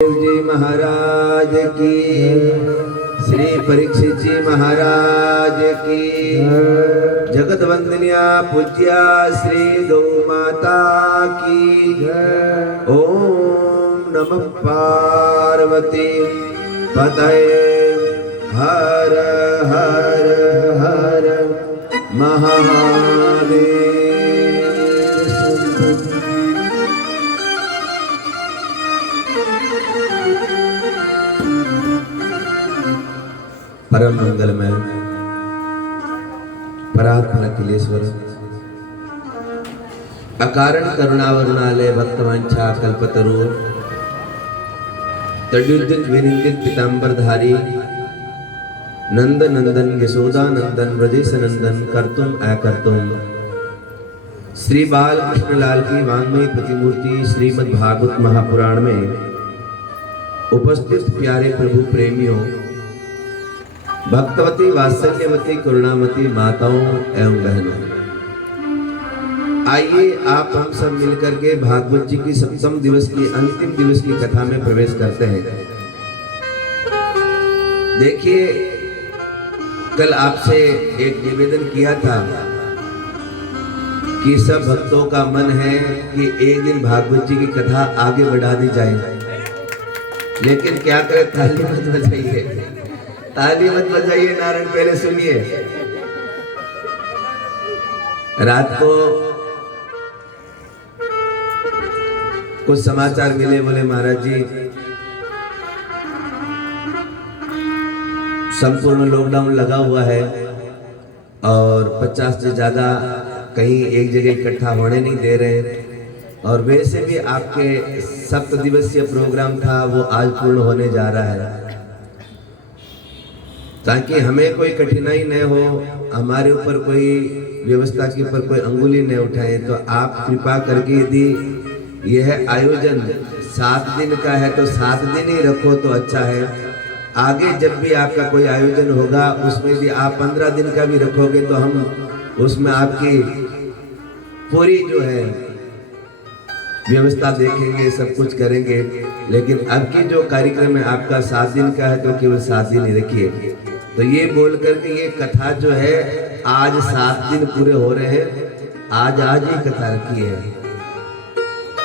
देव जी महाराज की, श्री परीक्षित जी महाराज की, जगत वंदनिया पूज्या श्री गौ माता की। ओम नमः पार्वती पतये हर हर हर महादेव। परम मंगलमय परात्पर अखिलेश्वर अकारण करुणावरुणालय भक्तवांछा कल्पतरु तद्युदित विनिंदित पीतांबरधारी नंद नंदन यशोदा नंदन ब्रजेश नंदन कर्तुम अकर्तुम श्री बाल कृष्ण लाल की वांग्मयी प्रतिमूर्ति श्रीमद् भागवत महापुराण में उपस्थित प्यारे प्रभु प्रेमियों, भक्तवती वात्सल्यवती करुणामती माताओं एवं बहनों, आइए आप हम सब मिलकर के भागवत जी की सप्तम दिवस की अंतिम दिवस की कथा में प्रवेश करते हैं। देखिए, कल आपसे एक निवेदन किया था कि सब भक्तों का मन है कि एक दिन भागवत जी की कथा आगे बढ़ा दी जाए, लेकिन क्या करें, ताली मत बजाइए, ताली मत बजाइए, नारायण पहले सुनिए। रात को कुछ समाचार मिले, बोले महाराज जी संपूर्ण लॉकडाउन लगा हुआ है और 50 से ज्यादा कहीं एक जगह इकट्ठा होने नहीं दे रहे, और वैसे भी आपके 7 दिवसीय प्रोग्राम था वो आज पूर्ण होने जा रहा है, ताकि हमें कोई कठिनाई न हो, हमारे ऊपर कोई व्यवस्था के ऊपर कोई अंगुली न उठाए, तो आप कृपा करके यदि यह आयोजन 7 दिन का है तो 7 दिन ही रखो तो अच्छा है। आगे जब भी आपका कोई आयोजन होगा उसमें भी आप 15 दिन का भी रखोगे तो हम उसमें आपकी पूरी जो है व्यवस्था देखेंगे, सब कुछ करेंगे, लेकिन अब की जो कार्यक्रम है आपका 7 दिन का है तो केवल 7 दिन ही रखिए। तो ये बोल करके ये कथा जो है आज 7 दिन पूरे हो रहे हैं, आज ही कथा रखी है।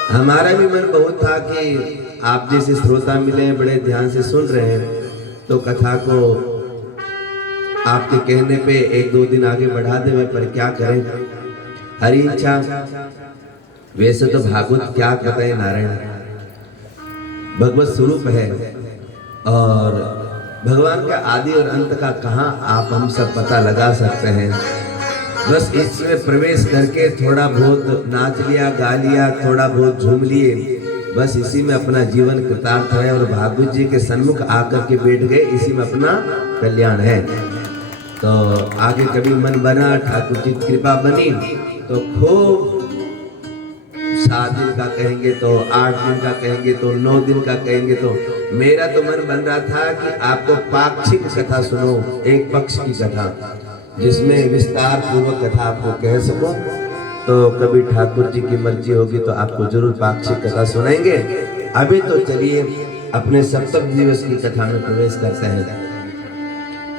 हमारा भी मन बहुत था कि आप जैसे श्रोता मिले, बड़े ध्यान से सुन रहे हैं, तो कथा को आपके कहने पे 1-2 दिन आगे बढ़ा दें, पर क्या करें, हरी इच्छा। वैसे तो भागवत क्या बताए, नारायण भगवत स्वरूप है और भगवान का आदि और अंत का कहाँ आप हम सब पता लगा सकते हैं। बस इसमें प्रवेश करके थोड़ा बहुत नाच लिया, गा लिया, थोड़ा बहुत झूम लिए, बस इसी में अपना जीवन कृतार्थ है और भागवत जी के सन्मुख आकर के बैठ गए, इसी में अपना कल्याण है। तो आगे कभी मन बना, ठाकुर जी की कृपा बनी तो खूब 7 दिन का कहेंगे तो 8 दिन का कहेंगे तो 9 दिन का कहेंगे। तो मेरा तो मन बन रहा था कि आपको पाक्षिक कथा सुनो, एक पक्ष की कथा जिसमें विस्तार पूर्वक कथा आपको कह सकूं। तो कभी ठाकुर जी की मर्जी होगी तो आपको जरूर पाक्षिक कथा सुनाएंगे। अभी तो चलिए अपने सप्तम दिवस की कथा में प्रवेश करते हैं।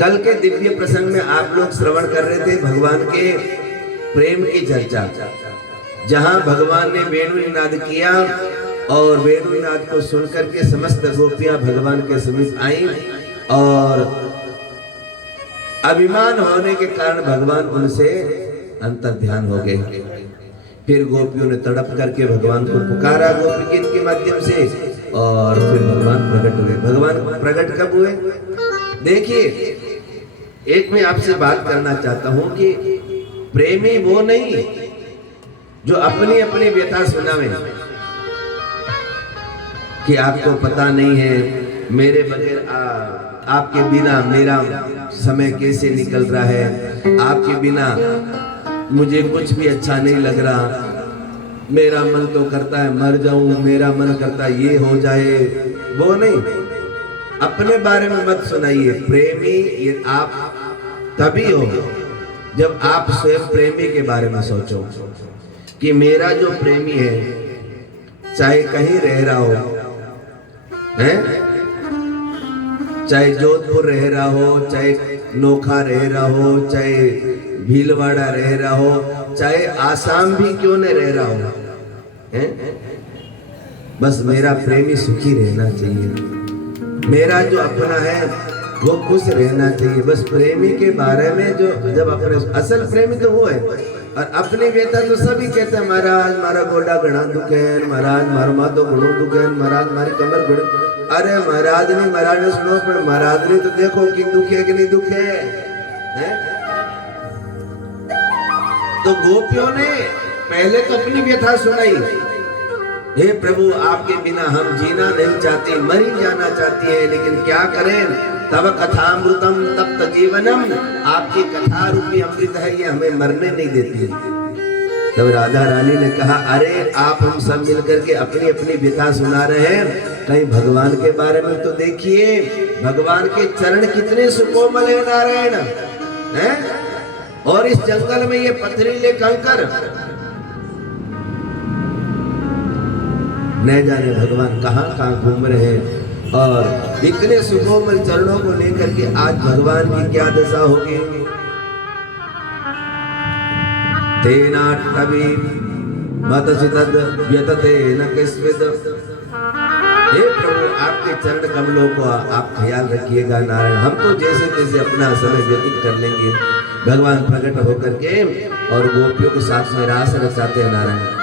कल के दिव्य प्रसंग में आप लोग श्रवण कर रहे थे भगवान के प्रेम की चर्चा, जहां भगवान ने वेणुनाद किया और वेणुनाद को सुनकर के समस्त गोपियां भगवान के समीप आईं और अभिमान होने के कारण भगवान उनसे अंतर ध्यान हो गए। फिर गोपियों ने तड़प करके भगवान को पुकारा गोपी गीत के माध्यम से और फिर भगवान प्रकट हुए। भगवान प्रकट कब हुए? देखिए, एक मैं आपसे बात करना चाहता हूं कि प्रेमी वो नहीं जो अपनी अपनी व्यथा सुनावे कि आपको पता नहीं है मेरे बगैर आपके बिना मेरा समय कैसे निकल रहा है, आपके बिना मुझे कुछ भी अच्छा नहीं लग रहा, मेरा मन तो करता है मर जाऊं, मेरा मन करता है ये हो जाए। वो नहीं, अपने बारे में मत सुनाइए। प्रेमी ये आप तभी हो जब आप स्वयं प्रेमी के बारे में सोचो कि मेरा जो प्रेमी है चाहे कहीं रह रहा हो, हैं? चाहे जोधपुर रह रहा हो, चाहे नोखा रह रहा हो, चाहे भीलवाड़ा रह रहा हो, चाहे आसाम भी क्यों न रह रहा हो, हैं? बस मेरा प्रेमी सुखी रहना चाहिए, मेरा जो अपना है वो खुश रहना चाहिए। बस प्रेमी के बारे में जो जब अपने असल प्रेमी तो वो है, और अपनी व्यथा तो सभी कहते हैं, महाराज मारा गोडा गणा दुखे, महाराज मारो मातो गुणों दुखे, महाराज मारी कमर गुण। अरे महाराज ने महाराज ने सुनो, पर महाराज ने तो देखो कि दुखे कि नहीं दुखे है? तो गोपियों ने पहले तो अपनी व्यथा सुनाई, हे प्रभु आपके बिना हम जीना नहीं चाहते, मरी जाना चाहती है, लेकिन क्या करें, तब कथामृतम तप्त जीवनम, आपकी कथा रूपी अमृत है, ये हमें मरने नहीं देती। तब राधा रानी ने कहा, अरे आप हम सब मिलकर के अपनी अपनी व्यथा सुना रहे हैं, कहीं भगवान के बारे में तो देखिए, भगवान के चरण कितने सुकोमल है नारायण, हैं? और इस जंगल में ये पथरीले कंकर, न जाने भगवान कहाँ कहाँ घूम रहे हैं, और इतने सुकोमल चरणों को लेकर के आज भगवान की क्या दशा होगी। तेनाटवी मतसितद व्यतते न किस्मित, हे प्रभु आपके चरण कमलों को आप ख्याल रखिएगा नारायण, हम तो जैसे तैसे अपना समय व्यतीत कर लेंगे। भगवान प्रकट होकर के और गोपियों के साथ में रास रचाते हैं नारायण।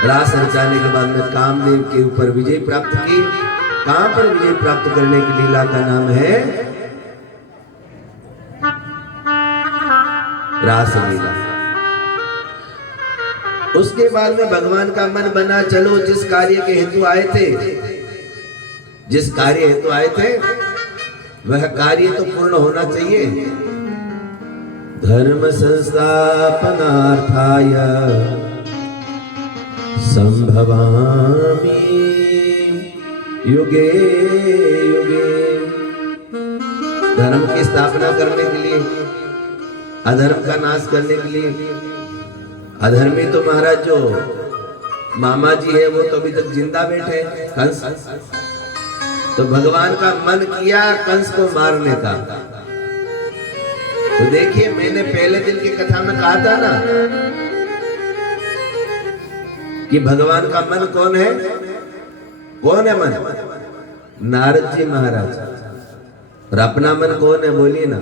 रास रचाने के बाद में कामदेव के ऊपर विजय प्राप्त की। कहां पर विजय प्राप्त करने की लीला का नाम है रास लीला। उसके बाद में भगवान का मन बना, चलो जिस कार्य के हेतु आए थे, जिस कार्य हेतु आए थे वह कार्य तो पूर्ण होना चाहिए। धर्म संस्थापनार्थाय संभवामि युगे युगे, धर्म की स्थापना करने के लिए, अधर्म का नाश करने के लिए। अधर्मी तो महाराज जो मामा जी है वो तो अभी तक जिंदा बैठे कंस, तो भगवान का मन किया कंस को मारने का। तो देखिए मैंने पहले दिन की कथा में कहा था ना कि भगवान का मन कौन है, कौन है मन? नारद जी महाराज। और अपना मन कौन है बोलिए ना,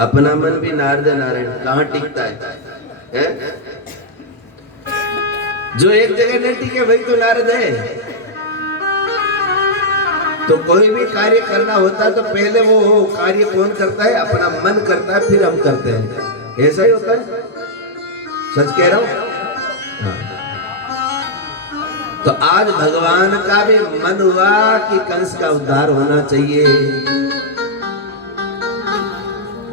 अपना मन भी नारद नारायण कहाँ टिकता है? जो एक जगह नहीं टिके वही तो नारद है। तो कोई भी कार्य करना होता है तो पहले वो कार्य कौन करता है? अपना मन करता है, फिर हम करते हैं। ऐसा ही होता है, सच कह रहा हूं? हाँ। तो आज भगवान का भी मन हुआ कि कंस का उद्धार होना चाहिए,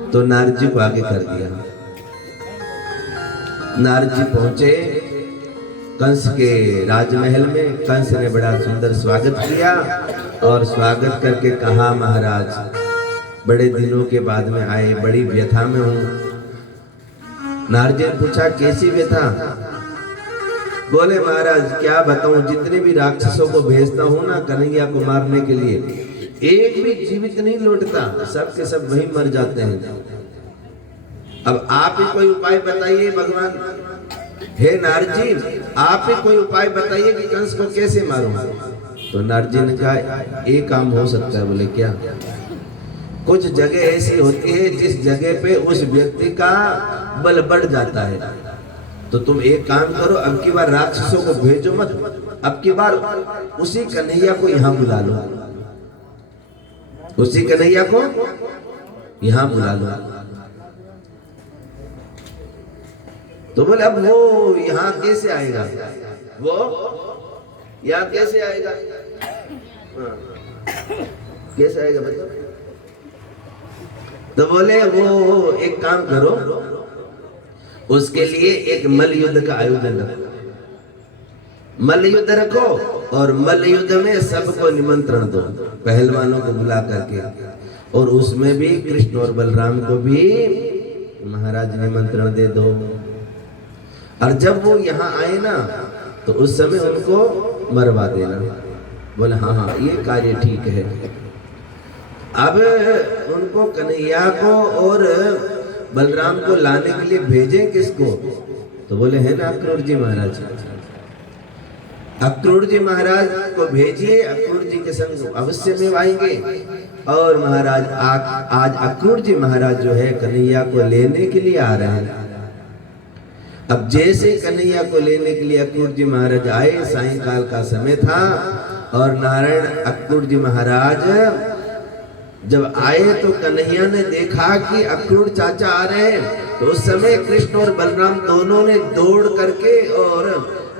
तो नारद जी को आगे कर दिया। नारद जी पहुंचे कंस के राजमहल में। कंस ने बड़ा सुंदर स्वागत किया और स्वागत करके कहा, महाराज बड़े दिनों के बाद में आए, बड़ी व्यथा में हूं। नारद जी ने पूछा, कैसी व्यथा? बोले, महाराज क्या बताऊं, जितने भी राक्षसों को भेजता हूं ना कन्हैया को मारने के लिए, एक भी जीवित नहीं लौटता, सब के सब वहीं मर जाते हैं। अब आप ही कोई उपाय बताइए भगवान। हे नारद जी आप ही कोई उपाय बताइए कि कंस को कैसे मारूं। तो नारद जी ने कहा, एक काम हो सकता है। बोले क्या? कुछ जगह ऐसी होती है जिस जगह पे उस व्यक्ति का बल बढ़ जाता है, तो तुम एक काम करो, अब की बार राक्षसों को भेजो मत, अब की बार उसी कन्हैया को यहाँ बुला लो, उसी कन्हैया को यहाँ बुला लो। तो बोले, अब वो यहाँ कैसे आएगा? वो यहाँ कैसे आएगा? कैसे आएगा बताओ? तो बोले, वो एक काम करो, उसके लिए एक मल्ल युद्ध का आयोजन रखो। मल्ल युद्ध रखो और मल्ल युद्ध में सबको निमंत्रण दो, पहलवानों को बुला करके, और उसमें भी कृष्ण और बलराम को भी महाराज निमंत्रण दे दो। और जब वो यहाँ आए ना तो उस समय उनको मरवा देना। बोले हाँ हाँ ये कार्य ठीक है। अब उनको कन्हैया को और बलराम को लाने के लिए भेजें किसको? तो बोले है ना अक्रूर जी महाराज, अक्रूर जी महाराज को भेजिए, अक्रूर जी के संग अवश्य में आएंगे। और महाराज आज अक्रूर जी महाराज जो है कन्हैया को लेने के लिए आ रहे हैं। अब जैसे कन्हैया को लेने के लिए अक्रूर जी महाराज आए, सायंकाल का समय था और नारायण अक्रूर जी महाराज जब आए तो कन्हैया ने देखा कि अक्रूर चाचा आ रहे हैं। तो उस समय कृष्ण और बलराम दोनों ने दौड़ करके और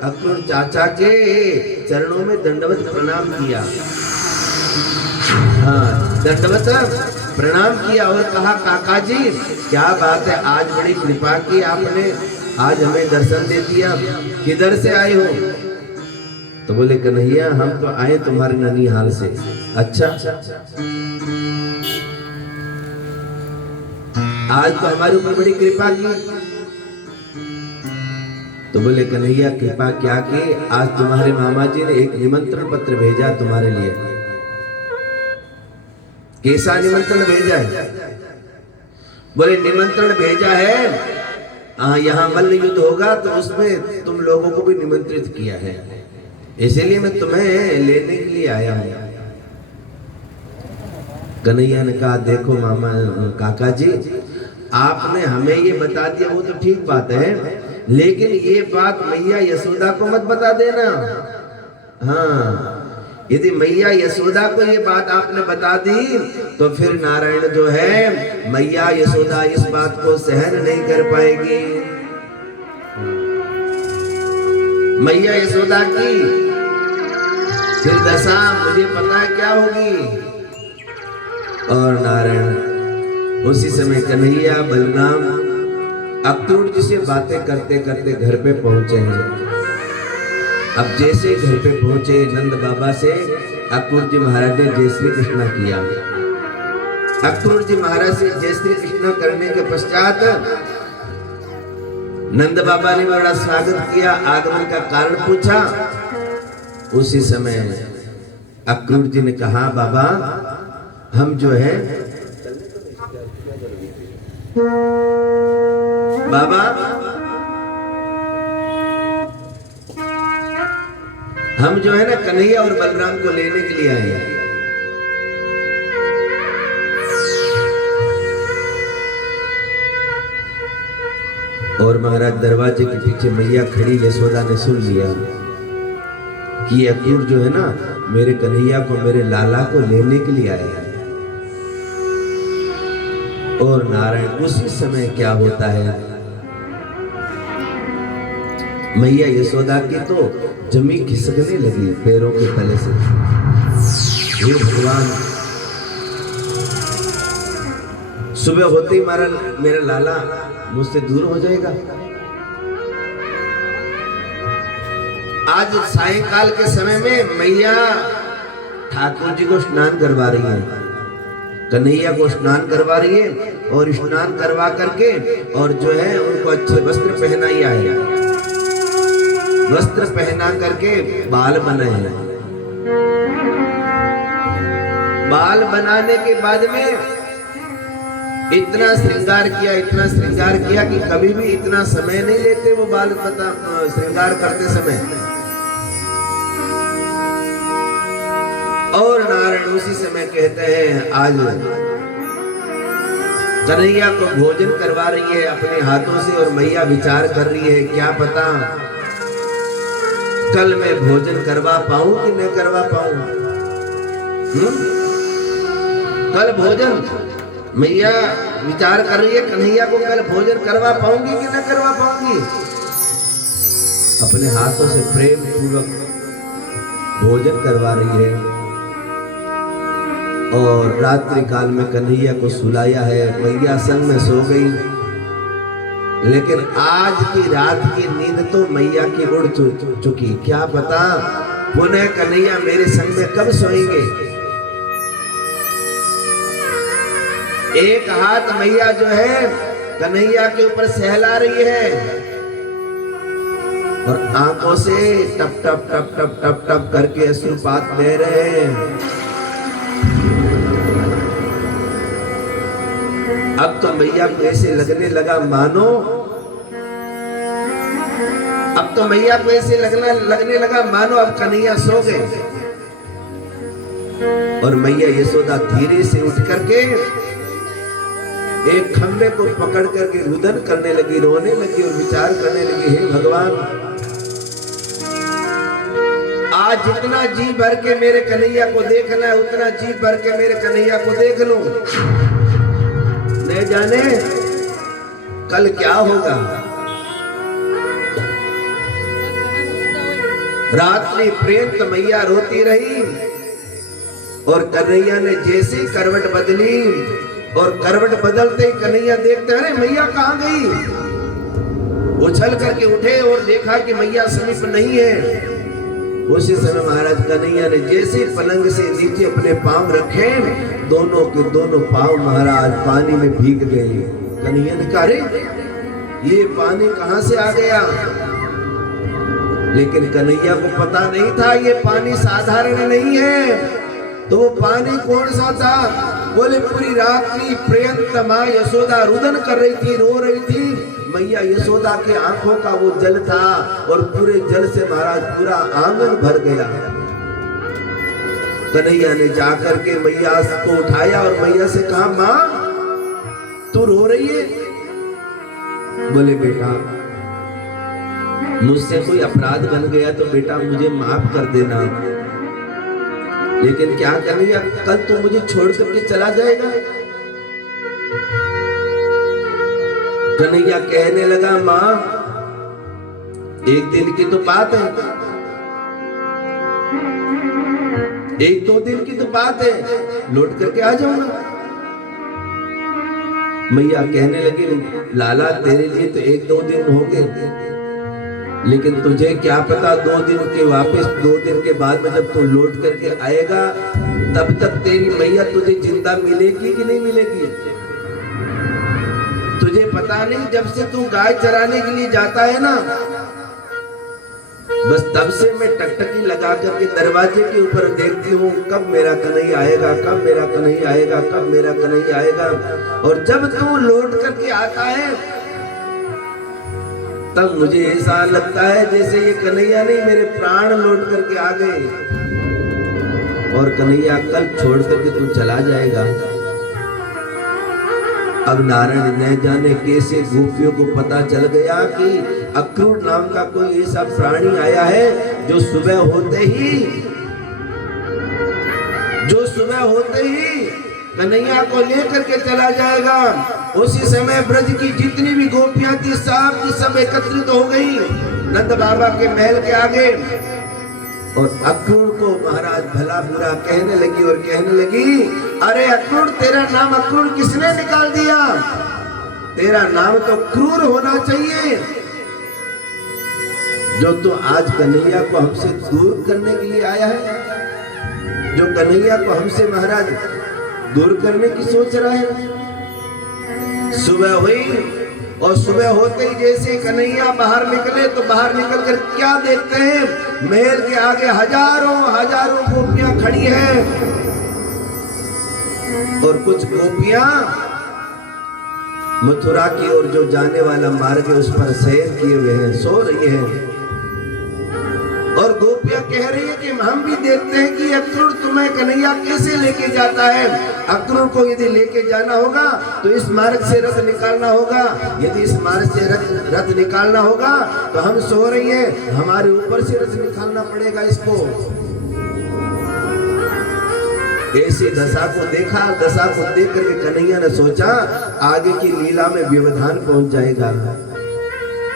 अक्रूर चाचा के चरणों में दंडवत प्रणाम किया। हाँ, दंडवत प्रणाम किया और कहा काका जी क्या बात है, आज बड़ी कृपा की आपने, आज हमें दर्शन दे दिया, किधर से आए हो? तो बोले कन्हैया हम तो आए तुम्हारे ननिहाल से। अच्छा, आज तो हमारे ऊपर बड़ी कृपा की। तो बोले कन्हैया कृपा क्या की, आज तुम्हारे मामा जी ने एक निमंत्रण पत्र भेजा तुम्हारे लिए। कैसा निमंत्रण भेजा है? बोले निमंत्रण भेजा है यहाँ मल्ल युद्ध होगा तो उसमें तुम लोगों को भी निमंत्रित किया है, इसीलिए मैं तुम्हें लेने के लिए आया हूं। कन्हैया ने कहा देखो मामा काका जी, आपने हमें ये बता दिया वो तो ठीक बात है, लेकिन ये बात मैया यशोदा को मत बता देना। हाँ, यदि मैया यशोदा को ये बात आपने बता दी तो फिर नारायण जो है मैया यशोदा इस बात को सहन नहीं कर पाएगी। मैया यशोदा की फिर दशा मुझे पता है क्या होगी। और नारायण उसी समय कन्हैया बलराम अक्रूर जी से बातें करते करते घर पे पहुंचे हैं। अब जैसे घर पे पहुंचे नंद बाबा से अक्रूर जी महाराज ने जय श्री कृष्णा किया। अक्रूर जी महाराज से जय श्री कृष्णा करने के पश्चात नंद बाबा ने बड़ा स्वागत किया, आगमन का कारण पूछा। उसी समय अक्रूर जी ने कहा बाबा हम जो है बाबा हम जो है ना कन्हैया और बलराम को लेने के लिए आए हैं। और महाराज दरवाजे के पीछे मैया खड़ी यशोदा ने सुन लिया कि ये अक्रूर जो है ना मेरे कन्हैया को, मेरे लाला को लेने के लिए आया है। और नारायण उसी समय क्या होता है, मैया यशोदा की तो जमीन खिसकने लगी पैरों के तले से। हे भगवान, सुबह होते ही मेरा लाला मुझसे दूर हो जाएगा। आज सायंकाल के समय में मैया ठाकुर जी को स्नान करवा रही है, कन्हैया को स्नान करवा रही है और स्नान करवा करके और जो है उनको अच्छे वस्त्र पहनाया है। वस्त्र पहना करके बाल बनाए हैं। बाल बनाने के बाद में इतना श्रृंगार किया, इतना श्रृंगार किया कि कभी भी इतना समय नहीं लेते वो बाल श्रृंगार करते समय। और नारायण उसी समय कहते हैं आज कन्हैया को भोजन करवा रही है अपने हाथों से और मैया विचार कर रही है क्या पता कल मैं भोजन करवा पाऊं कि नहीं करवा पाऊं। कल भोजन मैया विचार कर रही है कन्हैया को कल भोजन करवा पाऊंगी कि नहीं करवा पाऊंगी। अपने हाथों से प्रेम पूर्वक भोजन करवा रही है और रात्रि काल में कन्हैया को सुलाया है। मैया संग में सो गई, लेकिन आज की रात की नींद तो मैया की उड़ चुकी। क्या पता पुनः कन्हैया मेरे संग में कब सोएंगे। एक हाथ मैया जो है कन्हैया के ऊपर सहला रही है और आंखों से टप टप टप टप टप टप करके अश्रुपात बह रहे हैं। अब तो मैया को ऐसे लगने लगा मानो, अब तो मैया को ऐसे लगने लगा मानो अब कन्हैया सो गए। और मैया यशोदा धीरे से उठ करके एक खंबे को पकड़ करके रुदन करने लगी, रोने लगी और विचार करने लगी, हे भगवान, आज जितना जी भर के मेरे कन्हैया को देखना है उतना जी भर के मेरे कन्हैया को देख लूं, न जाने कल क्या होगा। रात में प्रेम तो मैया रोती रही और कन्हैया ने जैसे करवट बदली और करवट बदलते ही कन्हैया देखते, अरे मैया कहाँ गई। उछल करके उठे और देखा कि मैया समीप नहीं है। उसी समय महाराज कन्हैया ने जैसे पलंग से नीचे अपने पांव रखे, दोनों के दोनों पांव महाराज पानी में भीग गए। कन्हैया ने कहा, अरे ये पानी कहां से आ गया। लेकिन कन्हैया को पता नहीं था ये पानी साधारण नहीं है। तो वो पानी कौन सा था? बोले पूरी रात की प्रियंतमा यशोदा रुदन कर रही थी, रो रही थी। मैया यशोदा के आंखों का वो जल था और पूरे जल से महाराज पूरा आंगन भर गया। कन्हैया ने जाकर के मैया को उठाया और मैया से कहा, माँ तू रो रही है? बोले बेटा मुझसे कोई अपराध बन गया तो बेटा मुझे माफ कर देना, लेकिन क्या कन्हैया कल तो मुझे छोड़ करके चला जाएगा। कन्हैया कहने लगा, माँ एक दिन की तो बात है, एक दो दिन की तो बात है, लौट करके आ जाऊंगा। मैया कहने लगी, लाला तेरे लिए तो एक दो दिन हो गए, लेकिन तुझे क्या पता 2 दिन के वापस 2 दिन के बाद में जब तू लौट करके आएगा तब तक तेरी मैया तुझे जिंदा मिलेगी कि नहीं मिलेगी। तुझे पता नहीं, जब से तू गाय चराने के लिए जाता है ना, बस तब से मैं टकटकी लगा करके दरवाजे के ऊपर देखती हूँ कब मेरा कन्हैया आएगा, कब मेरा कन्हैया आएगा, कब मेरा कन्हैया आएगा। और जब तू लौट करके आता है तब मुझे ऐसा लगता है जैसे ये कन्हैया नहीं मेरे प्राण लौट करके आ गए और कन्हैया कल छोड़ करके तू चला जाएगा। अब नारायण न जाने कैसे गोपियों को पता चल गया कि अक्रूर नाम का कोई ऐसा प्राणी आया है जो सुबह होते ही कन्हैया को लेकर के चला जाएगा। उसी समय ब्रज की जितनी भी गोपियां थी सब की सब एकत्रित हो गई नंद बाबा के महल के आगे और अक्रूर को महाराज भला बुरा कहने लगी और कहने लगी, अरे अक्रूर तेरा नाम अक्रूर किसने निकाल दिया? तेरा नाम तो क्रूर होना चाहिए। जो तू आज कन्हैया को हमसे दूर करने के लिए आया है, जो कन्हैया को हमसे महाराज दूर करने की सोच रहा है। सुबह हुई और सुबह होते ही जैसे कन्हैया बाहर निकले तो बाहर निकल कर क्या देखते हैं, महल के आगे हजारों हजारों गोपियां खड़ी हैं और कुछ गोपियां मथुरा की ओर जो जाने वाला मार्ग है उस पर शयन किए हुए हैं, सो रही हैं। और गोपियां कह रही है कि हम भी देखते हैं कि अक्रूर तुम्हें कन्हैया कैसे लेके जाता है। अक्रूर को यदि लेके जाना होगा तो इस मार्ग से रथ निकालना होगा, यदि इस मार्ग से रथ निकालना होगा तो हम सो रही हैं, हमारे ऊपर से रथ निकालना पड़ेगा इसको। ऐसी दशा को देखा, दशा को देख करके कन्हैया ने सोचा आगे की लीला में व्यवधान पहुंच जाएगा।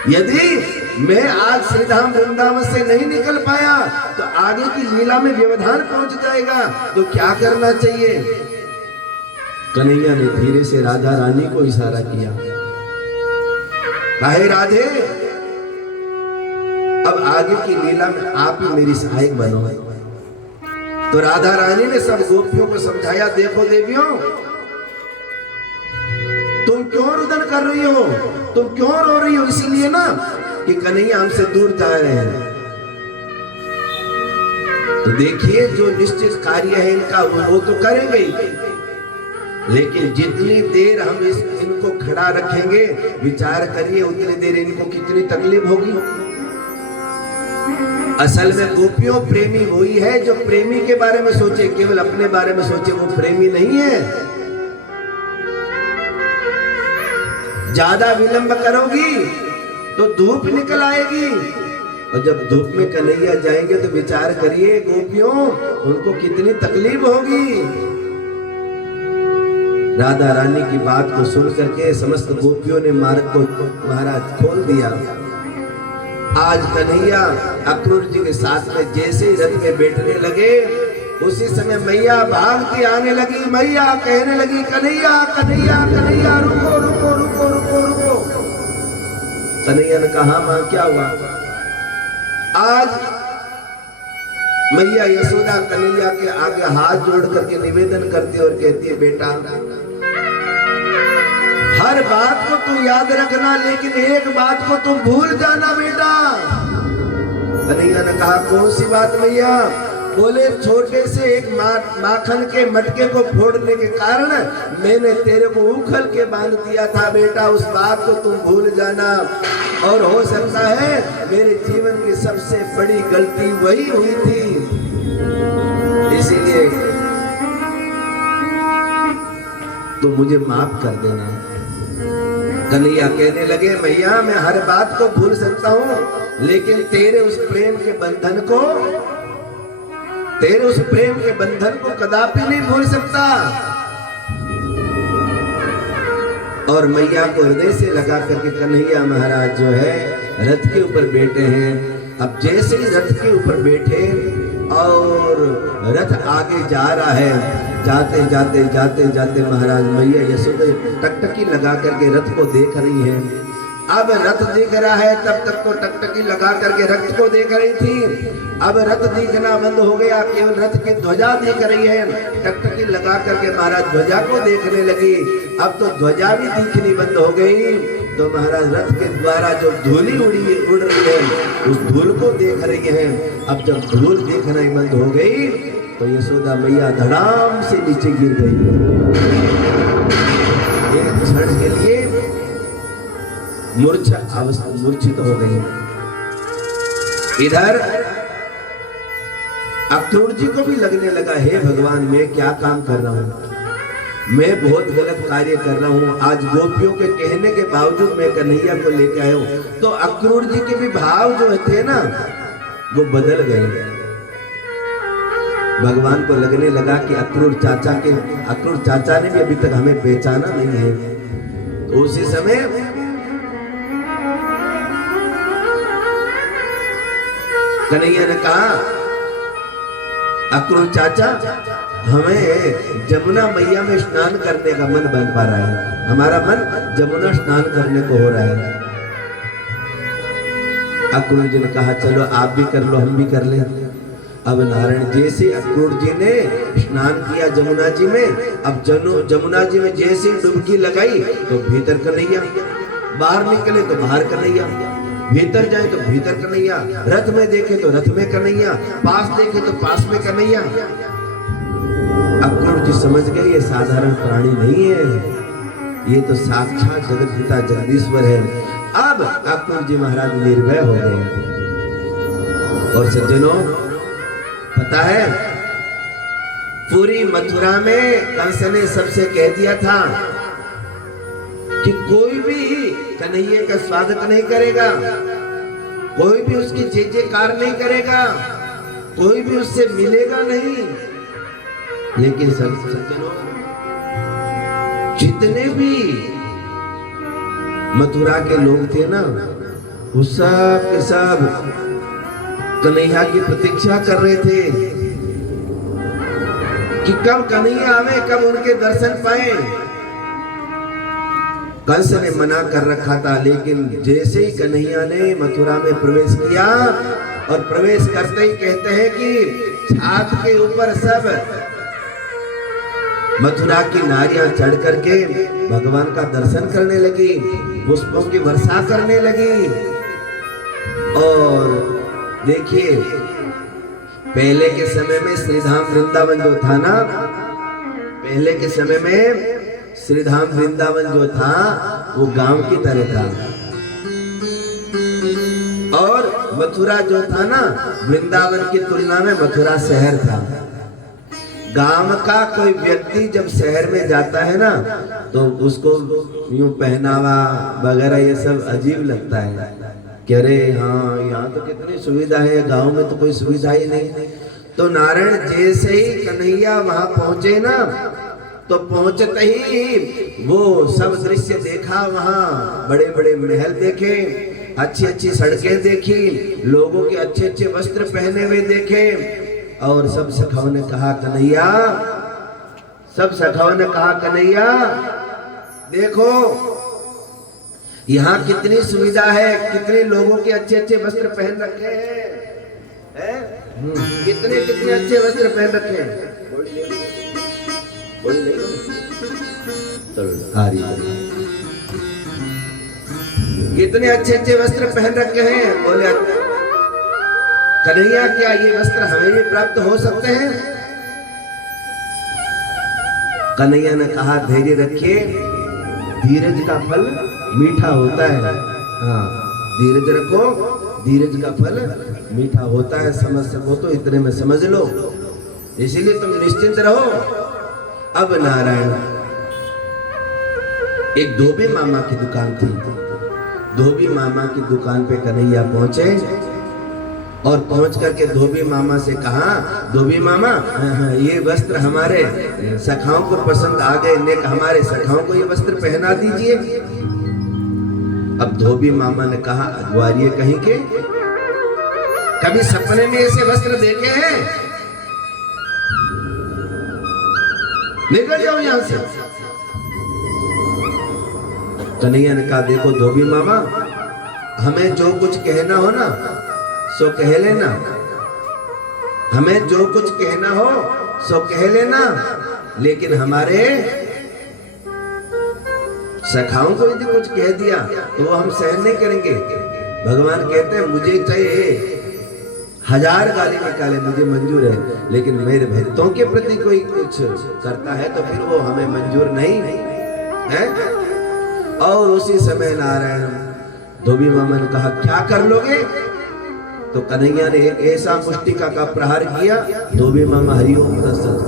यदि मैं आज श्रीधाम वृंदावन से नहीं निकल पाया तो आगे की लीला में व्यवधान पहुंच जाएगा, तो क्या करना चाहिए? कन्हैया ने धीरे से राधा रानी को इशारा किया, कहे राधे अब आगे की लीला में आप ही मेरी सहायक बनो। तो राधा रानी ने सब गोपियों को समझाया, देखो देवियों तुम क्यों रुदन कर रही हो, तुम क्यों रो रही हो, इसीलिए ना कि कन्हैया हमसे दूर जा रहे हैं। तो देखिए जो निश्चित कार्य है इनका वो तो करेंगे ही, लेकिन जितनी देर हम इनको खड़ा रखेंगे, विचार करिए उतनी देर इनको कितनी तकलीफ होगी। असल में गोपियों प्रेमी वही है जो प्रेमी के बारे में सोचे, केवल अपने बारे में सोचे, वो प्रेमी नहीं है। ज्यादा विलंब करोगी तो धूप निकल आएगी, और जब धूप में कन्हैया जाएंगे तो विचार करिए गोपियों उनको कितनी तकलीफ होगी। राधा रानी की बात को सुन करके समस्त गोपियों ने मार्ग को महाराज खोल दिया। आज कन्हैया अक्रूर जी के साथ में जैसे ही रथ में बैठने लगे, उसी समय मैया भागती आने लगी। मैया कहने लगी कन्हैया कन्हैया कन्हैया रुको रुको रुको रुको रुको। कन्हैया ने कहा मां क्या हुआ? आज मैया यशोदा कन्हैया के आगे हाथ जोड़ करके निवेदन करती और कहती है बेटा हर बात को तू याद रखना, लेकिन एक बात को तू भूल जाना बेटा। कन्हैया ने कहा कौन सी बात मैया? बोले छोटे से एक माखन के मटके को फोड़ने के कारण मैंने तेरे को उखल के बांध दिया था बेटा, उस बात को तुम भूल जाना। और हो सकता है मेरे जीवन की सबसे बड़ी गलती वही हुई थी, इसीलिए तो मुझे माफ कर देना। कन्हैया कहने लगे मैया मैं हर बात को भूल सकता हूँ, लेकिन तेरे उस प्रेम के बंधन को, तेरे उस प्रेम के बंधन को कदापि नहीं भूल सकता। और मैया को हृदय से लगा करके कन्हैया महाराज जो है रथ के ऊपर बैठे हैं। अब जैसे ही रथ के ऊपर बैठे और रथ आगे जा रहा है, जाते जाते जाते जाते महाराज मैया यशोदा टकटकी लगा करके रथ को देख रही है। अब रथ दिख रहा है, तब तक तो टकटकी लगा करके रथ को देख रही थी। अब रथ दिखना बंद हो गया, केवल रथ की ध्वजा दिख रही है। टकटकी लगा करके महाराज ध्वजा को देखने लगी। अब तो ध्वजा भी दिखनी बंद हो गई, तो महाराज रथ के द्वारा जो धूली उड़ रही है उस धूल को देख रही है। अब जब धूल देखना ही बंद हो गई तो यशोदा मैया धड़ाम से नीचे गिर गई। एक क्षण के लिए मूर्छित हो गई। इधर अक्रूर जी को भी लगने लगा हे भगवान मैं क्या काम कर रहा हूँ, मैं बहुत गलत कार्य कर रहा हूँ। आज गोपियों के कहने के बावजूद मैं कन्हैया को लेकर आया हूँ। तो अक्रूर जी के भी भाव जो थे ना वो बदल गए। भगवान को लगने लगा कि अक्रूर चाचा ने भी अभी तक हमें पहचाना नहीं है। तो उसी समय कन्हैया ने कहा अक्रूर चाचा हमें जमुना मैया में स्नान करने का मन बन पा रहा है, हमारा मन जमुना स्नान करने को हो रहा है। अक्रूर जी ने कहा चलो आप भी कर लो हम भी कर ले। अब नारायण जैसे अक्रूर जी ने स्नान किया जमुना जी में, अब जमुना जी में जैसे डुबकी लगाई तो भीतर कन्हैया, बाहर निकले तो बाहर कन्हैया, भीतर जाए तो भीतर कन्हैया, रथ में देखे तो रथ में कन्हैया, पास देखे तो पास में कन्हैया। अक्रूर जी समझ गए ये साधारण प्राणी नहीं है, ये तो साक्षात जगत पिता जगदीश्वर है। अब अक्रूर जी महाराज निर्भय हो गए। और सज्जनों पता है पूरी मथुरा में कंस ने सबसे कह दिया था कि कोई भी कन्हैया का स्वागत नहीं करेगा, कोई भी उसकी जय जयकार नहीं करेगा, कोई भी उससे मिलेगा नहीं। लेकिन सज्जनों जितने भी मथुरा के लोग थे ना वो सब के सब कन्हैया की प्रतीक्षा कर रहे थे कि कब कन्हैया आवे, कब उनके दर्शन पाए। कंस ने मना कर रखा था, लेकिन जैसे ही कन्हैया ने मथुरा में प्रवेश किया और प्रवेश करते ही कहते हैं कि छात के ऊपर सब मथुरा की नारियां चढ़ करके भगवान का दर्शन करने लगी, पुष्पों की वर्षा करने लगी। और देखिए पहले के समय में श्रीधाम वृंदावन जो था ना, पहले के समय में श्रीधाम वृंदावन जो था वो गांव की तरह था, और मथुरा जो था ना, वृंदावन की तुलना में मथुरा शहर था। गांव का कोई व्यक्ति जब शहर में जाता है ना तो उसको यूं पहनावा वगैरह ये सब अजीब लगता है कि अरे हाँ यहाँ तो कितनी सुविधा है, गांव में तो कोई सुविधा ही नहीं। तो नारायण जैसे ही कन्हैया वहां पहुंचे ना, तो पहुंचते ही वो सब दृश्य देखा, वहां बड़े बड़े महल देखे, अच्छी अच्छी सड़कें देखी, लोगों के अच्छे अच्छे वस्त्र पहने हुए देखे, और सब सखाओं ने कहा कन्हैया, सब सखाओं ने कहा कन्हैया देखो यहाँ कितनी सुविधा है, कितने लोगों के अच्छे अच्छे वस्त्र पहन रखे हैं, कितने कितने अच्छे वस्त्र पहन रखे हैं। कितने अच्छे अच्छे वस्त्र पहन रखे हैं। बोले कन्हैया क्या ये वस्त्र हमें भी प्राप्त हो सकते हैं? कन्हैया ने कहा धैर्य रखिए, धीरज का फल मीठा होता है। हाँ धीरज रखो, धीरज का फल मीठा होता है। समझ सको तो इतने में समझ लो, इसीलिए तुम निश्चिंत रहो। अब नारायण एक धोबी मामा की दुकान थी, धोबी मामा की दुकान पे कन्हैया पहुंचे, और पहुंच करके धोबी मामा से कहा, धोबी मामा ये वस्त्र हमारे सखाओं को पसंद आ गए, नेक हमारे सखाओं को ये वस्त्र पहना दीजिए। अब धोबी मामा ने कहा ग्वारिये कहीं के, कभी सपने में ऐसे वस्त्र देखे हैं? निकल जाओ यहां से। कन्हैया ने कहा देखो धोबी मामा, हमें जो कुछ कहना हो ना सो कह लेना, हमें जो कुछ कहना हो सो कह लेना, लेकिन हमारे सखाओं को यदि कुछ कह दिया तो वो हम सहन नहीं करेंगे। भगवान कहते हैं मुझे चाहे 1000 गाली निकाले मुझे मंजूर है, लेकिन मेरे भक्तों के प्रति कोई कुछ करता है तो फिर वो हमें मंजूर नहीं है। और उसी समय नारायण धोबी मामा ने कहा क्या कर लोगे? तो कन्हैया ने एक ऐसा मुष्टिका का प्रहार किया, धोबी मामा हरिओम तत्सत,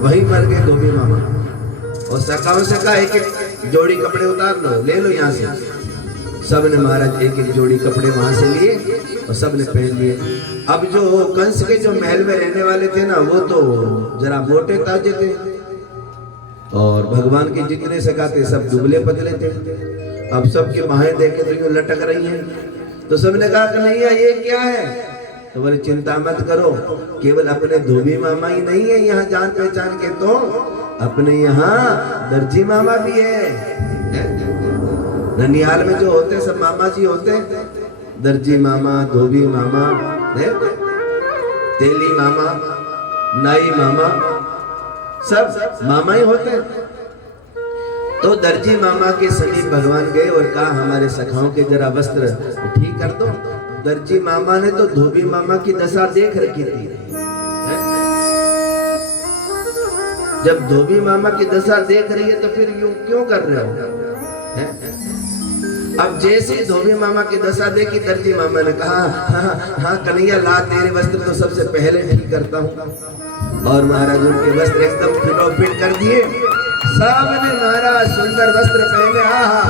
वहीं मर गए धोबी मामा। और सखाओं से कहा एक एक जोड़ी कपड़े उतार लो, ले लो यहाँ से। सब ने महाराज एक एक जोड़ी कपड़े वहां से लिए और सब ने पहन लिए। अब जो कंस के जो महल में रहने वाले थे ना, वो तो जरा मोटे ताजे थे, और भगवान के जितने सखा थे सब दुबले पतले थे। अब सबके बाहें देखे तो यूं लटक रही हैं। तो सबने कहा कन्हैया ये क्या है? तो बोले चिंता मत करो, केवल अपने धोबी मामा ही नहीं है यहाँ जान पहचान के, तो अपने यहाँ दर्जी मामा भी है। ननिहाल में जो होते सब मामा जी होते, दर्जी मामा, धोबी मामा, तेली मामा, नाई मामा, सब मामा ही होते। तो दर्जी मामा के समीप भगवान गए और कहा हमारे सखाओं के जरा वस्त्र ठीक कर दो। दर्जी मामा ने तो धोबी मामा की दशा देख रखी थी। जब धोबी मामा की दशा देख रही है तो फिर यूं क्यों कर रहे हो? अब जैसे धोबी मामा की दशा देखी, दर्जी मामा ने कहा हाँ कन्हैया ला तेरे वस्त्र तो सबसे पहले ठीक करता हूँ। और महाराज उनके वस्त्र एकदम फिट कर दिए। सबने महाराज सुंदर वस्त्र पहने, आहा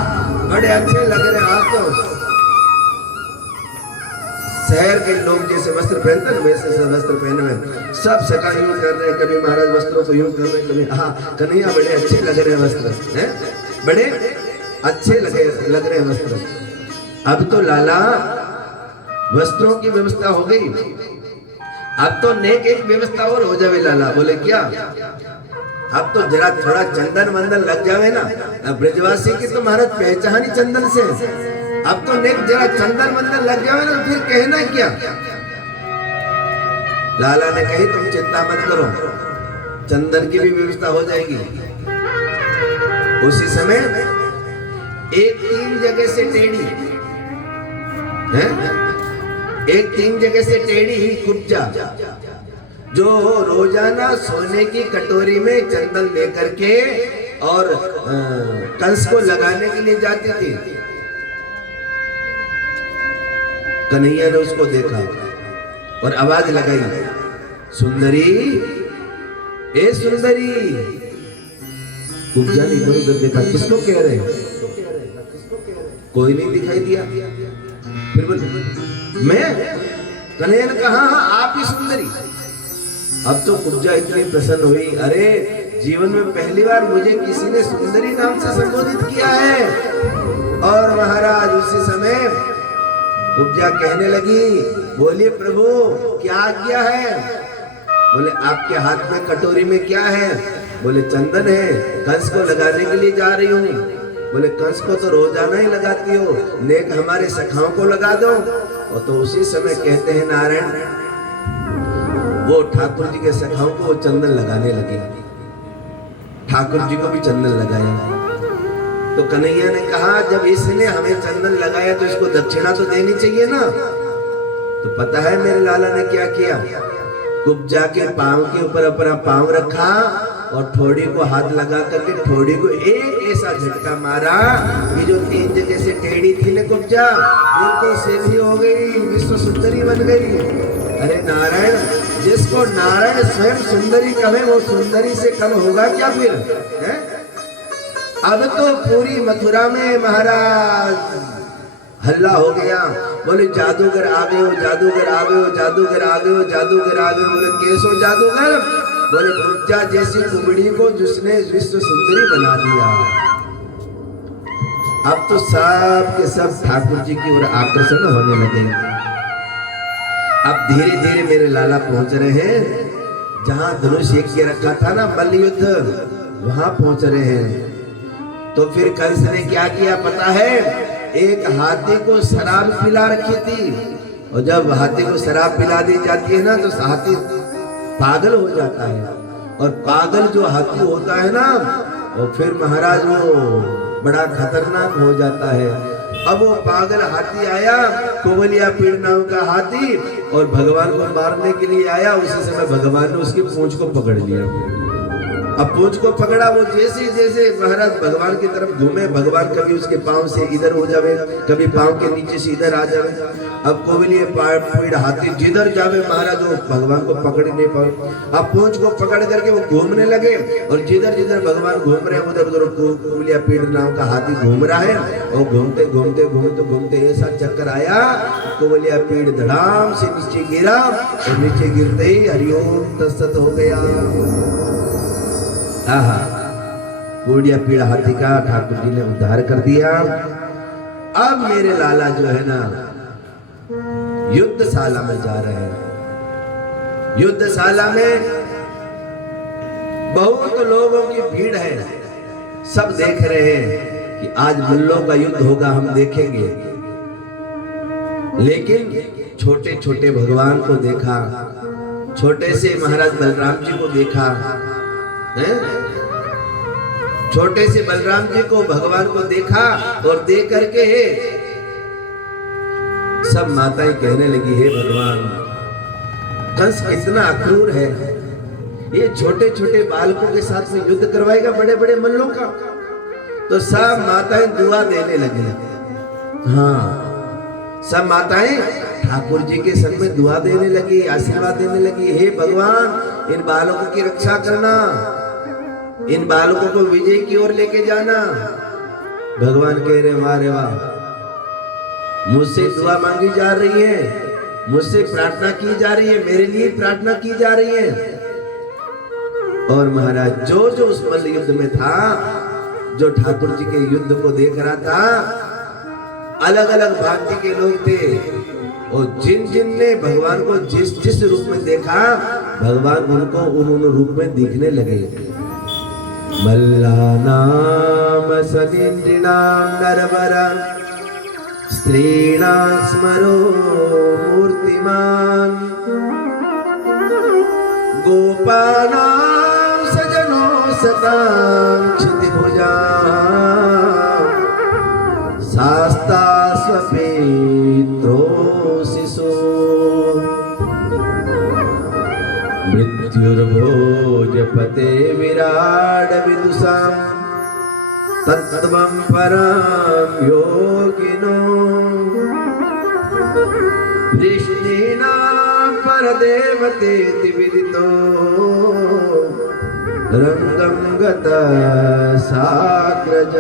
बड़े अच्छे लग रहे। आप तो शहर के लोग जैसे वस्त्र पहनते हैं वैसे से वस्त्र पहने हुए सब सका यूं कर रहे हैं। कभी महाराज वस्त्रों को यूं कर रहे हैं, कभी हाँ कन्हैया बड़े अच्छे लग रहे हैं वस्त्र, हैं बड़े अच्छे लग रहे हैं वस्त्र। अब तो लाला वस्त्रों की व्यवस्था हो गई, अब तो नेक एक व्यवस्था और हो जावे लाला। बोले क्या? अब तो जरा थोड़ा चंदन वंदन लग जावे ना, अब ब्रजवासी की तो महाराज पहचान ही चंदन से। अब तो नेक जरा चंदन वंदन लग जावे ना, फिर कहना क्या? लाला ने कही तुम चिंता मत करो, चंदन की भी व्यवस्था हो जाएगी। उसी समय एक 3 जगह से टेढ़ी है एक 3 जगह से टेढ़ी हुई कुब्जा जो रोजाना सोने की कटोरी में चंदन लेकर के और कंस को लगाने के लिए जाती थी। कन्हैया ने उसको देखा और आवाज लगाई, सुंदरी, ए सुंदरी। कुब्जा ने इधर उधर देखा, किसको कह रहे हैं? कोई नहीं दिखाई दिया। फिर बोले, मैं? कन्हैया ने कहा, हाँ आप ही सुंदरी। अब तो कुब्जा इतनी प्रसन्न हुई, अरे जीवन में पहली बार मुझे किसी ने सुंदरी नाम से संबोधित किया है। और महाराज उसी समय कुब्जा कहने लगी, बोलिए प्रभु क्या आज्ञा है? बोले आपके हाथ में कटोरी में क्या है? बोले चंदन है, कंस को लगाने के लिए जा रही हूँ। बोले कंस को तो रोजाना ही लगाती हो, नेक हमारे सखाओं को लगा दो। और तो उसी समय कहते हैं नारायण, वो ठाकुर जी के सखाओं को वो चंदन लगाने लगे। ठाकुर जी को भी चंदन लगाया। तो कन्हैया ने कहा, जब इसने हमें चंदन लगाया तो इसको दक्षिणा तो देनी चाहिए ना। तो पता है मेरे लाला ने क्या किया? कुब्जा के पांव के ऊपर अपना पांव रखा और ठोड़ी को हाथ लगा करके ठोड़ी को एक ऐसा झटका मारा कि जो 3 जगह से टेढ़ी थी ना कुब्जा, बिल्कुल सीधी हो गई, विश्व सुंदरी बन गई। अरे नारायण, जिसको नारायण स्वयं सुंदरी कहे वो सुंदरी से कम होगा क्या फिर है? अब तो पूरी मथुरा में महाराज हल्ला हो गया। बोले जादूगर आ गए हो, जादूगर आ गए हो, जादूगर आ गए हो, जादूगर आ गए हो। बोले कैसो जादूगर? बोले कुब्जा जैसी कुबड़ी को जिसने विश्व सुंदरी बना दिया। अब तो सब के सब ठाकुर जी की ओर आकर्षण होने लगे। अब धीरे धीरे मेरे लाला पहुंच रहे हैं जहां धनुष एक के रखा था ना मल्ल युद्ध, वहां पहुंच रहे हैं। तो फिर कंस ने क्या किया पता है? एक हाथी को शराब पिला रखी थी, और जब हाथी को शराब पिला दी जाती है ना तो हाथी पागल हो जाता है। और पागल जो हाथी होता है ना, और फिर महाराज वो बड़ा खतरनाक हो जाता है। अब वो पागल हाथी आया, कोवलिया पीड़ नाम का हाथी, और भगवान को मारने के लिए आया। उसी समय भगवान ने उसकी पूंछ को पकड़ लिया। अब पूंछ को पकड़ा, वो जैसे जैसे महाराज भगवान की तरफ घूमे, भगवान कभी उसके पांव से इधर हो जावे, कभी पांव के नीचे से इधर आ जावे। अब कोवलिया पीड़ हाथी जिधर जावे महाराज वो भगवान को पकड़ नहीं पाए। अब पूंछ को पकड़ करके वो घूमने लगे, और जिधर जिधर भगवान घूम रहे हैं उधर उधर कोवलिया पीड़ नाम का हाथी घूम रहा है। और घूमते घूमते घूमते घूमते ऐसा चक्कर आया, कोवलिया पीड़ धड़ाम से नीचे गिरा, और नीचे गिरते ही हरिओम तत्सत हो गया। आहा, कोवलिया पीड़ हाथी का ठाकुर जी ने उद्धार कर दिया। अब मेरे लाला जो है ना युद्धशाला में जा रहे हैं। युद्धशाला में बहुत लोगों की भीड़ है, सब देख रहे हैं कि आज मल्लों का युद्ध होगा, हम देखेंगे। लेकिन छोटे छोटे भगवान को देखा, छोटे से महाराज बलराम जी को देखा है? छोटे से बलराम जी को भगवान को देखा, और देख करके सब माताएं कहने लगी, हे भगवान, कंस कितना अक्रूर है, ये छोटे छोटे बालकों के साथ में युद्ध करवाएगा बड़े बड़े मल्लों का। तो सब माताएं दुआ देने लगी। हाँ, सब माताएं ठाकुर जी के संग में दुआ देने लगी, आशीर्वाद देने लगी, हे भगवान इन बालकों की रक्षा करना, इन बालकों को विजय की ओर लेके जाना। भगवान कह रहे वाह रे वाह, मुझसे दुआ मांगी जा रही है, मुझसे प्रार्थना की जा रही है, मेरे लिए प्रार्थना की जा रही है। और महाराज जो जो उस मल्ल युद्ध में था, जो ठाकुर जी के युद्ध को देख रहा था, अलग अलग भांति के लोग थे, और जिन जिन ने भगवान को जिस जिस रूप में देखा, भगवान उनको उन रूप में दिखने लगे। मल्लानाम सनिन्द्रिणां नरवर स्त्रीणां स्मरो मूर्तिमान् गोपानां सजनो सतां क्षितिभुजां शास्ता स्वपित्रो शिशो लभते विराड विदुषाम तत्त्वं परम योगिनो वृष्णीनां परदेवतेति विदितो रंगं गतः साग्रज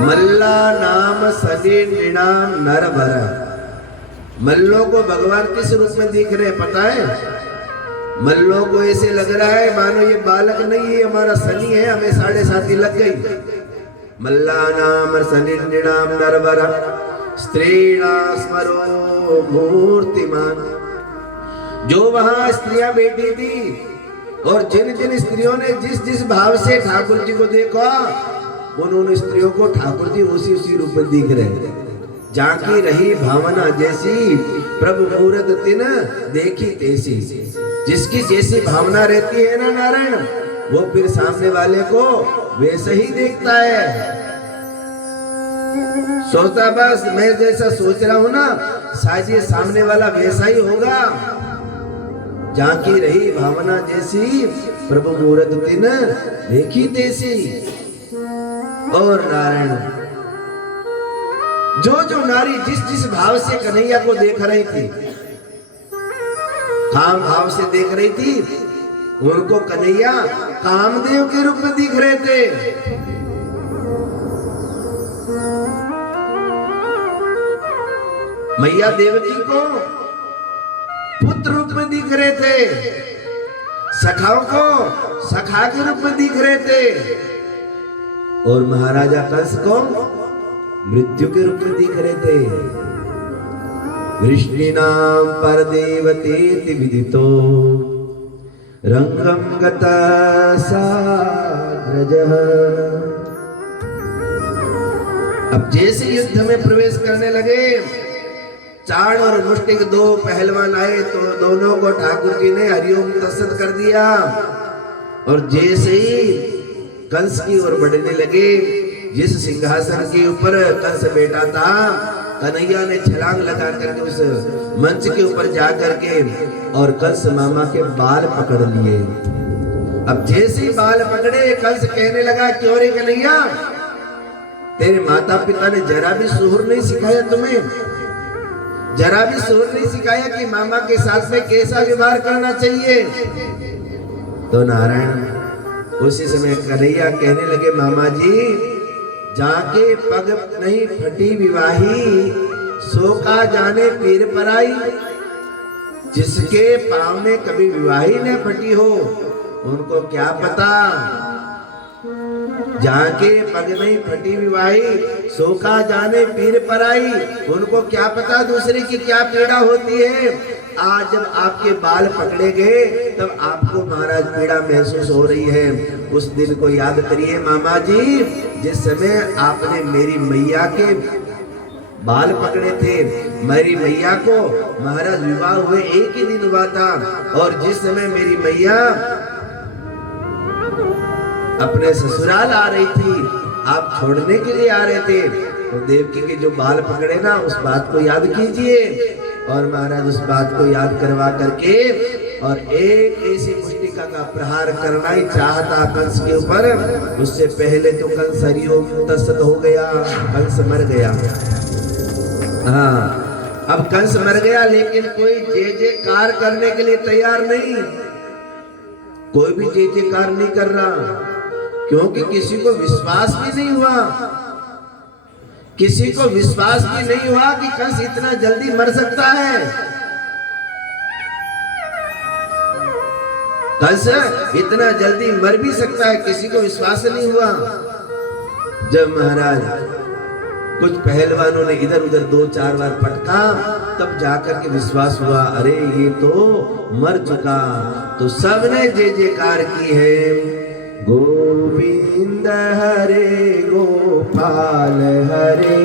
मल्ला नाम सदी नृणाम नरवर। मल्लों को भगवान किस रूप में दिख रहे पता है? मल्लों को ऐसे लग रहा है मानो ये बालक नहीं है, हमारा सनी है, हमें 7.5 लग गई। मल्ला नाम सनी नृणाम नरवर स्त्रीणा स्मरो मूर्तिमान। जो वहां स्त्रियां बैठी थी और जिन जिन स्त्रियों ने जिस जिस भाव से ठाकुर जी को देखा, उन्होंने स्त्रियों को ठाकुर जी उसी रूप में दिख रहे। जाकी रही भावना जैसी प्रभु मूरत तिन देखी तैसी। जिसकी जैसी भावना रहती है ना नारायण, वो फिर सामने वाले को वैसे ही देखता है। सोचता बस मैं जैसा सोच रहा हूं ना, शायद ये सामने वाला वैसा ही होगा। जाकी रही भावना जैसी प्रभु मूरत तिन देखी तैसी। और नारायण जो जो नारी जिस जिस भाव से कन्हैया को देख रही थी, काम भाव से देख रही थी, उनको कन्हैया कामदेव के रूप में दिख रहे थे। मैया देवकी को पुत्र रूप में दिख रहे थे, सखाओं को सखा के रूप में दिख रहे थे, और महाराजा कंस को मृत्यु के रूप में दिख रहे थे। वृष्णीनां परदेवतेति विदितो रंगं गतः साग्रजः। अब जैसे युद्ध में प्रवेश करने लगे, चाण और मुष्टिक 2 पहलवान आए तो दोनों को ठाकुर जी ने हरिओम तत्सत कर दिया। और जैसे ही कंस की ओर बढ़ने लगे, जिस सिंहासन के ऊपर कंस बैठा था, कन्हैया ने छलांग लगा करके उस मंच के ऊपर जा करके और कंस मामा के बाल पकड़ लिए। अब जैसे ही बाल पकड़े, कंस कहने लगा क्यों रे कन्हैया, तेरे माता पिता ने जरा भी सुहुर नहीं सिखाया तुम्हें? जरा भी सुहुर नहीं सिखाया कि मामा के साथ में कैसा व्यवहार करना चाहिए? तो नारायण उसी समय कन्हैया कहने लगे, मामा जी जाके पग नहीं फटी विवाही, सो का जाने पीर पराई। जिसके पांव में कभी विवाही न फटी हो, उनको क्या पता। जाके पग नहीं फटी विवाही, सो का जाने पीर पराई। उनको क्या पता दूसरे की क्या पीड़ा होती है। आज जब आपके बाल पकड़े गए, तब आपको महाराज पीड़ा महसूस हो रही है। उस दिन को याद करिए मामा जी, जिस समय आपने मेरी मैया के बाल पकड़े थे। मेरी मैया को महाराज विवाह हुए 1 ही दिन हुआ था, और जिस समय मेरी मैया अपने ससुराल आ रही थी, आप छोड़ने के लिए आ रहे थे, तो देवकी के जो बाल पकड़े ना, उस बात को याद कीजिए। और महाराज उस बात को याद करवा करके और एक ऐसी मुष्टिका का प्रहार करना ही चाहता कंस के ऊपर। उससे पहले तो कंस हरिओम तत्सत हो गया, कंस मर गया। हाँ, अब कंस मर गया, लेकिन कोई जय जयकार करने के लिए तैयार नहीं। कोई भी जय जयकार नहीं कर रहा, क्योंकि किसी को विश्वास भी नहीं हुआ। किसी को विश्वास भी नहीं हुआ कि कंस इतना जल्दी मर सकता है। कंस इतना जल्दी मर भी सकता है, किसी को विश्वास नहीं हुआ। जब महाराज कुछ पहलवानों ने इधर उधर 2-4 बार पटका, तब जाकर के विश्वास हुआ, अरे ये तो मर चुका। तो सबने जय जयकार की है, गोविंद हरे गोपाल हरे